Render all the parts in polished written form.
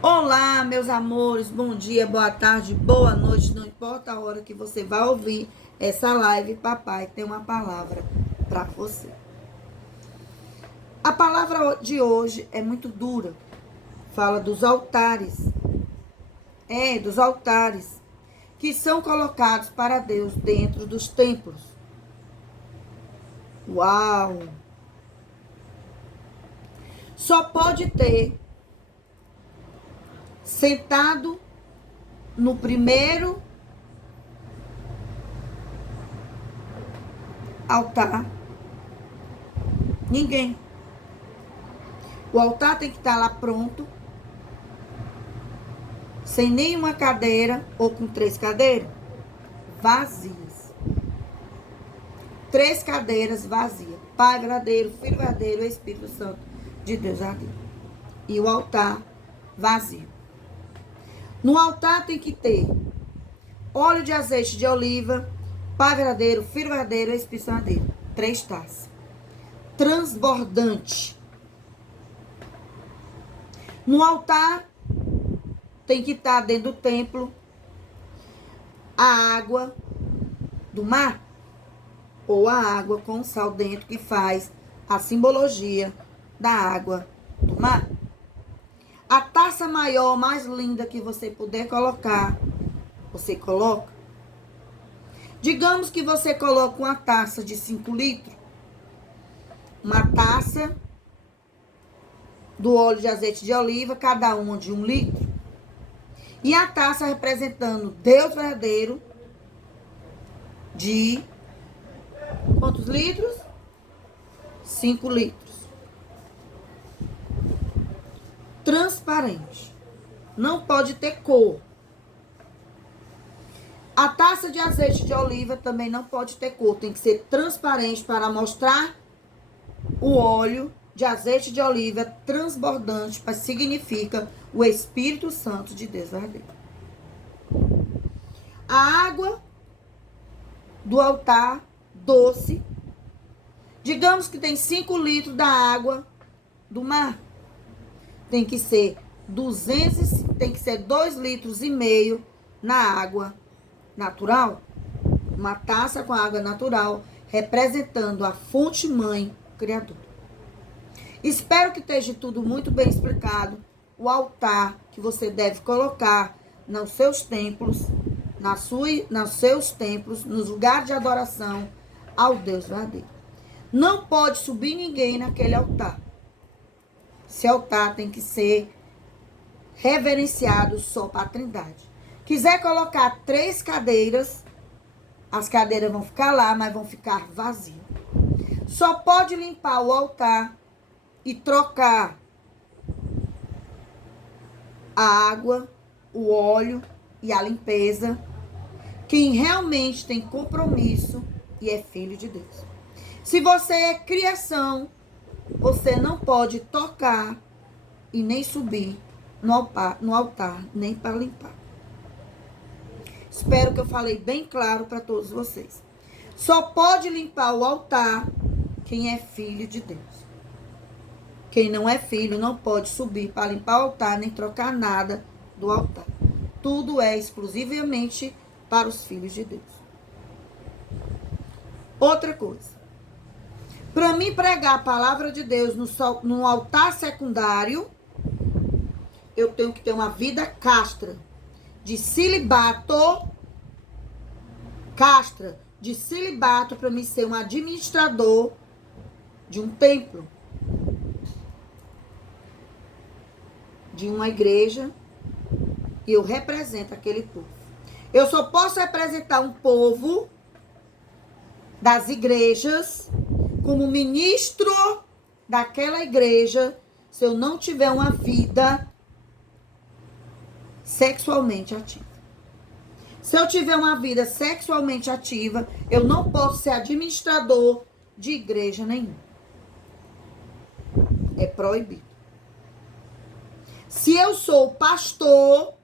Olá, meus amores, bom dia, boa tarde, boa noite, não importa a hora que você vai ouvir essa live, papai tem uma palavra para você. A palavra de hoje é muito dura, fala dos altares, dos altares que são colocados para Deus dentro dos templos. Uau! Só pode ter sentado no primeiro altar ninguém. O altar tem que estar lá pronto, sem nenhuma cadeira ou com 3 cadeiras vazias. 3 cadeiras vazias. Pai verdadeiro, Filho verdadeiro, Espírito Santo de Deus verdadeiro. E o altar vazio. No altar tem que ter óleo de azeite de oliva, Pai verdadeiro, Filho verdadeiro, Espírito Santo verdadeiro. 3 taças. Transbordante. No altar tem que estar dentro do templo a água do mar ou a água com sal dentro, que faz a simbologia da água do mar. A taça maior, mais linda que você puder colocar, você coloca. Digamos que você coloca uma taça de 5 litros, uma taça do óleo de azeite de oliva, cada uma de 1 litro. E a taça representando Deus verdadeiro de quantos litros? 5 litros. Transparente. Não pode ter cor. A taça de azeite de oliva também não pode ter cor. Tem que ser transparente para mostrar o óleo de azeite de oliva transbordante, mas significa o Espírito Santo de Deus verdadeiro. A água do altar doce, digamos que tem 5 litros da água do mar, tem que ser 2 litros e meio na água natural, uma taça com água natural, representando a fonte mãe criadora. Espero que esteja tudo muito bem explicado. O altar que você deve colocar nos seus templos, nos seus templos, nos lugares de adoração ao Deus verdadeiro. Não pode subir ninguém naquele altar. Esse altar tem que ser reverenciado só para a Trindade. Quiser colocar 3 cadeiras, as cadeiras vão ficar lá, mas vão ficar vazias. Só pode limpar o altar e trocar a água, o óleo e a limpeza quem realmente tem compromisso e é filho de Deus. Se você é criação, você não pode tocar e nem subir no altar, nem para limpar. Espero que eu falei bem claro para todos vocês. Só pode limpar o altar quem é filho de Deus. Quem não é filho não pode subir para limpar o altar, nem trocar nada do altar. Tudo é exclusivamente para os filhos de Deus. Outra coisa. Para mim pregar a palavra de Deus no altar secundário, eu tenho que ter uma vida castra, de celibato, para mim ser um administrador de um templo, de uma igreja, e eu represento aquele povo. Eu só posso representar um povo das igrejas como ministro daquela igreja se eu não tiver uma vida sexualmente ativa. Se eu tiver uma vida sexualmente ativa, eu não posso ser administrador de igreja nenhuma. É proibido. Se eu sou pastor,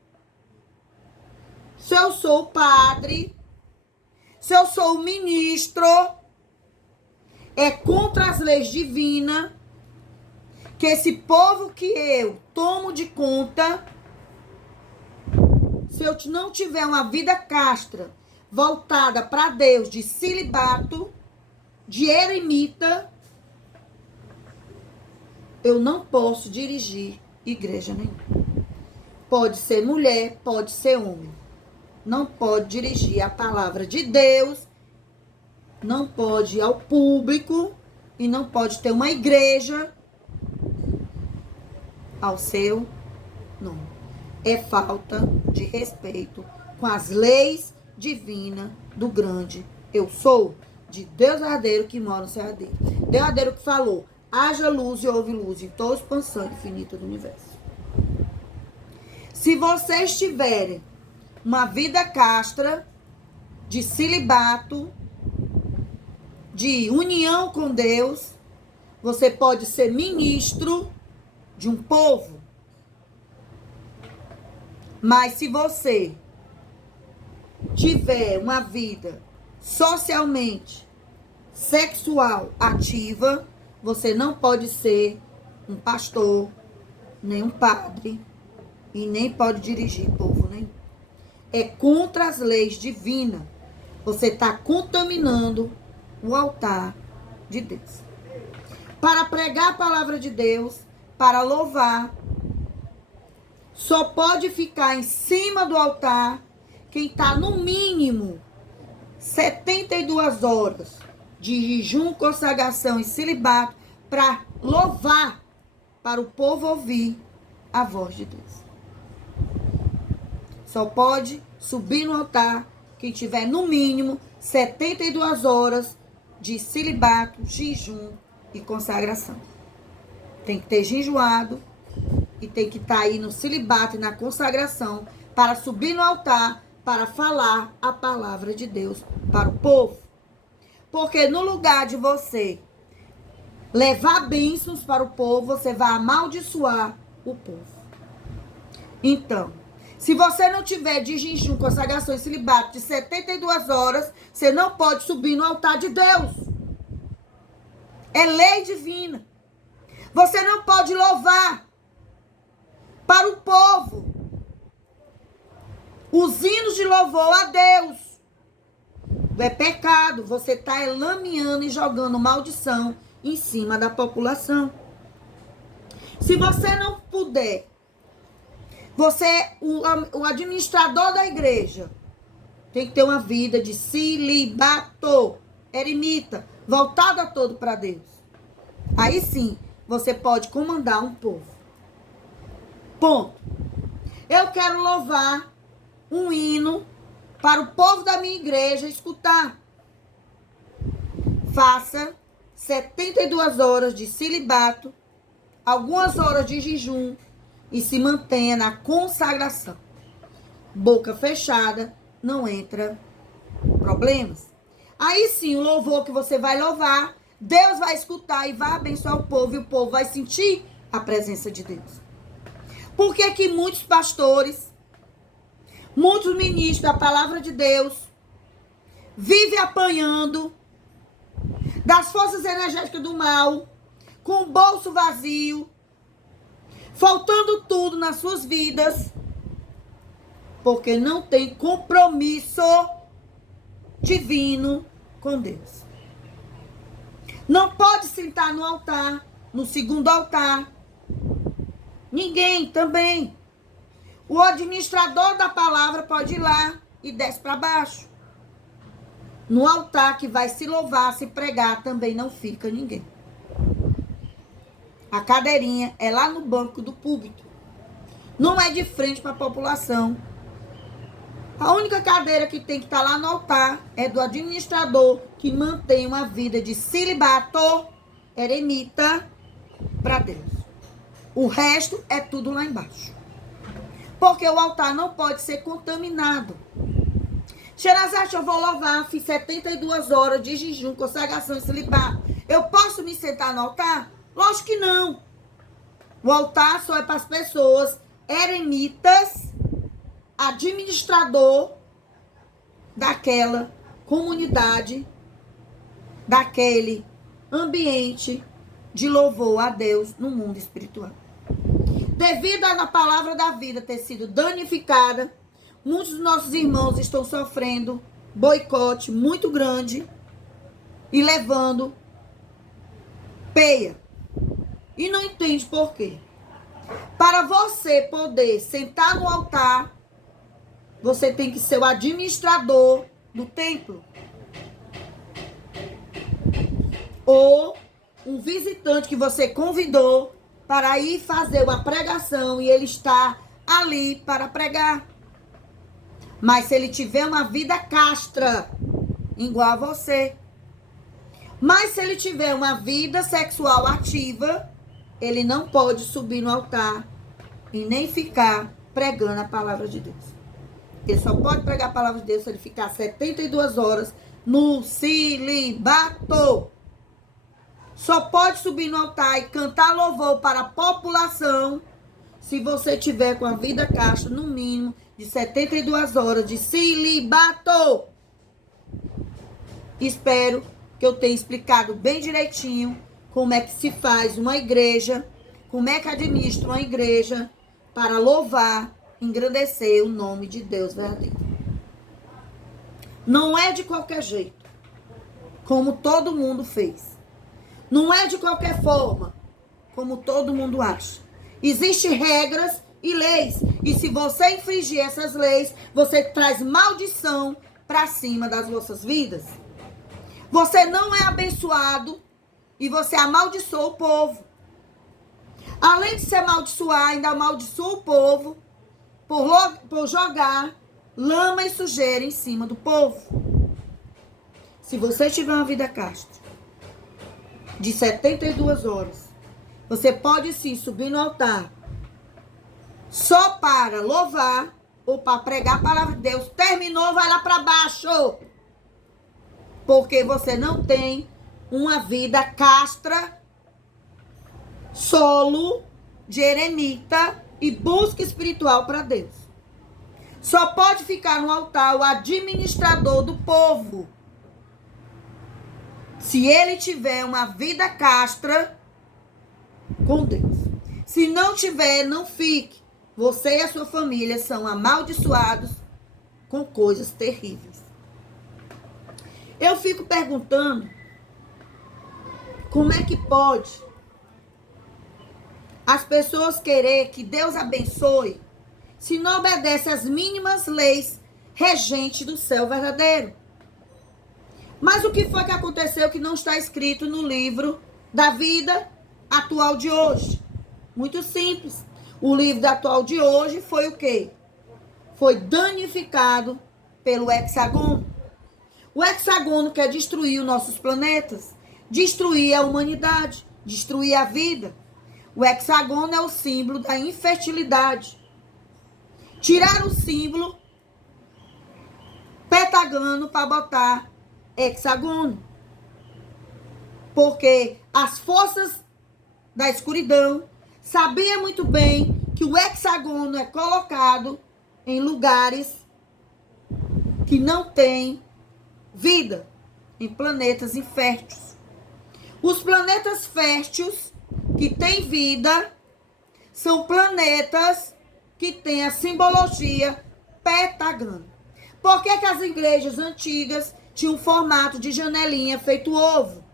se eu sou padre, se eu sou ministro, é contra as leis divinas que esse povo que eu tomo de conta se eu não tiver uma vida castra, voltada para Deus, de celibato, de eremita, eu não posso dirigir igreja nenhuma. Pode ser mulher, pode ser homem. Não pode dirigir a palavra de Deus, não pode ir ao público e não pode ter uma igreja ao seu nome. É falta de respeito com as leis divinas do grande eu sou, de Deus verdadeiro que mora no céu verdadeiro. Deus verdadeiro que falou, haja luz e houve luz em toda a expansão infinita do universo. Se vocês tiverem uma vida castra, de celibato, de união com Deus, você pode ser ministro de um povo. Mas se você tiver uma vida socialmente, sexual ativa, você não pode ser um pastor, nem um padre, e nem pode dirigir povo nenhum. É contra as leis divinas. Você está contaminando o altar de Deus. Para pregar a palavra de Deus, para louvar, só pode ficar em cima do altar quem está no mínimo 72 horas de jejum, consagração e celibato para louvar, para o povo ouvir a voz de Deus. Só pode subir no altar quem tiver no mínimo 72 horas de celibato, jejum e consagração. Tem que ter jejuado e tem que estar aí no celibato e na consagração para subir no altar, para falar a palavra de Deus para o povo. Porque no lugar de você levar bênçãos para o povo, você vai amaldiçoar o povo. Então, se você não tiver de jejum, consagração e celibato de 72 horas, você não pode subir no altar de Deus. É lei divina. Você não pode louvar para o povo os hinos de louvor a Deus. É pecado. Você está lameando e jogando maldição em cima da população. Se você não puder, o administrador da igreja, tem que ter uma vida de celibato, eremita, voltada todo para Deus. Aí sim, você pode comandar um povo. Ponto. Eu quero louvar um hino para o povo da minha igreja escutar. Faça 72 horas de celibato, algumas horas de jejum e se mantenha na consagração. Boca fechada, não entra problemas. Aí sim, o louvor que você vai louvar, Deus vai escutar e vai abençoar o povo, e o povo vai sentir a presença de Deus. Por que que muitos pastores, muitos ministros da palavra de Deus, vivem apanhando das forças energéticas do mal, com o bolso vazio, faltando tudo nas suas vidas, porque não tem compromisso divino com Deus. Não pode sentar no altar, no segundo altar. Ninguém também. O administrador da palavra pode ir lá e desce para baixo. No altar que vai se louvar, se pregar, também não fica ninguém. A cadeirinha é lá no banco do púlpito. Não é de frente para a população. A única cadeira que tem que estar lá no altar é do administrador que mantém uma vida de celibato, eremita, para Deus. O resto é tudo lá embaixo. Porque o altar não pode ser contaminado. Xerazade, eu vou louvar, fiz 72 horas de jejum, consagração e celibato. Eu posso me sentar no altar? Lógico que não. O altar só é para as pessoas eremitas, administrador daquela comunidade, daquele ambiente de louvor a Deus no mundo espiritual. Devido à palavra da vida ter sido danificada, Muitos dos nossos irmãos estão sofrendo boicote muito grande e levando peia. E não entende por quê. Para você poder sentar no altar, você tem que ser o administrador do templo. Ou um visitante que você convidou para ir fazer uma pregação e ele está ali para pregar. Mas se ele tiver uma vida castra, igual a você. Mas se ele tiver uma vida sexual ativa, ele não pode subir no altar e nem ficar pregando a palavra de Deus. Ele só pode pregar a palavra de Deus se ele ficar 72 horas no celibato. Só pode subir no altar e cantar louvor para a população se você tiver com a vida castra, no mínimo, de 72 horas de celibato. Espero que eu tenha explicado bem direitinho como é que se faz uma igreja, como é que administra uma igreja para louvar, engrandecer o nome de Deus verdadeiro. Não é de qualquer jeito, como todo mundo fez. Não é de qualquer forma, como todo mundo acha. Existem regras e leis. E se você infringir essas leis, você traz maldição para cima das vossas vidas. Você não é abençoado e você amaldiçoa o povo. Além de se amaldiçoar, ainda amaldiçoa o povo por jogar lama e sujeira em cima do povo. Se você tiver uma vida castra de 72 horas, você pode sim subir no altar só para louvar ou para pregar a palavra de Deus. Terminou, vai lá para baixo. Porque você não tem uma vida castra, solo, de eremita e busca espiritual para Deus. Só pode ficar no altar o administrador do povo. Se ele tiver uma vida castra com Deus. Se não tiver, não fique. Você e a sua família são amaldiçoados com coisas terríveis. Eu fico perguntando, como é que pode as pessoas querer que Deus abençoe se não obedece às mínimas leis regentes do céu verdadeiro? Mas o que foi que aconteceu que não está escrito no livro da vida atual de hoje? Muito simples. O livro atual de hoje foi o quê? Foi danificado pelo hexagono. O hexagono quer destruir os nossos planetas, destruir a humanidade, destruir a vida. O hexagono é o símbolo da infertilidade. Tirar o símbolo petagano para botar hexagono. Porque as forças da escuridão sabiam muito bem que o hexagono é colocado em lugares que não têm vida, em planetas inférteis. Os planetas férteis que têm vida são planetas que têm a simbologia petagano. Por que as igrejas antigas tinham um formato de janelinha feito ovo?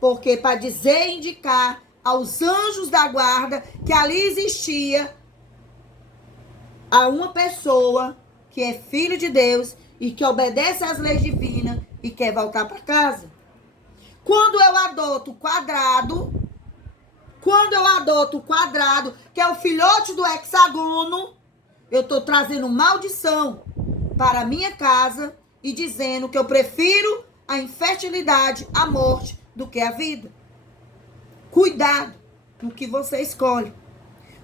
Porque para dizer e indicar aos anjos da guarda que ali existia a uma pessoa que é filho de Deus e que obedece às leis divinas e quer voltar para casa. Quando eu adoto o quadrado, que é o filhote do hexagono, eu estou trazendo maldição para a minha casa e dizendo que eu prefiro a infertilidade, a morte, do que a vida. Cuidado no que você escolhe.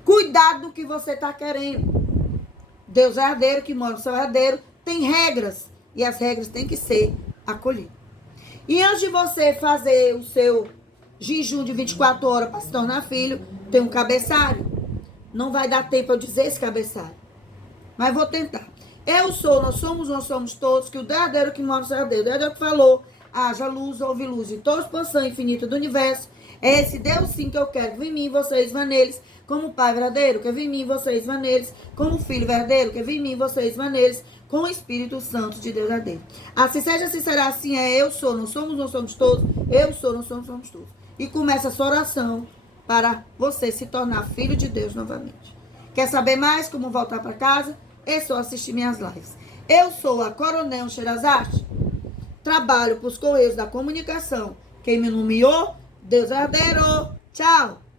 Cuidado no que você está querendo. Deus verdadeiro, que mora no céu verdadeiro, tem regras. E as regras têm que ser acolhidas. E antes de você fazer o seu jejum de 24 horas para se tornar filho, tem um cabeçalho. Não vai dar tempo eu dizer esse cabeçalho. Mas vou tentar. Nós somos todos, que o verdadeiro que mora no céu verdadeiro, o verdadeiro que falou, haja luz, houve luz, e toda a expansão infinita do universo. É esse Deus sim que eu quero que em mim, vocês vão neles, como Pai verdadeiro que vive em mim, vocês vão neles, como Filho verdadeiro que vive em mim, vocês vão neles, com o Espírito Santo de Deus verdadeiro. Assim seja, assim será, assim é, eu sou, não somos todos, eu sou, não somos todos. E começa essa oração para você se tornar filho de Deus novamente. Quer saber mais como voltar para casa? É só assistir minhas lives. Eu sou a Coronel Sherazade, trabalho para os Correios da Comunicação. Quem me nomeou? Deus verdadeiro. Tchau!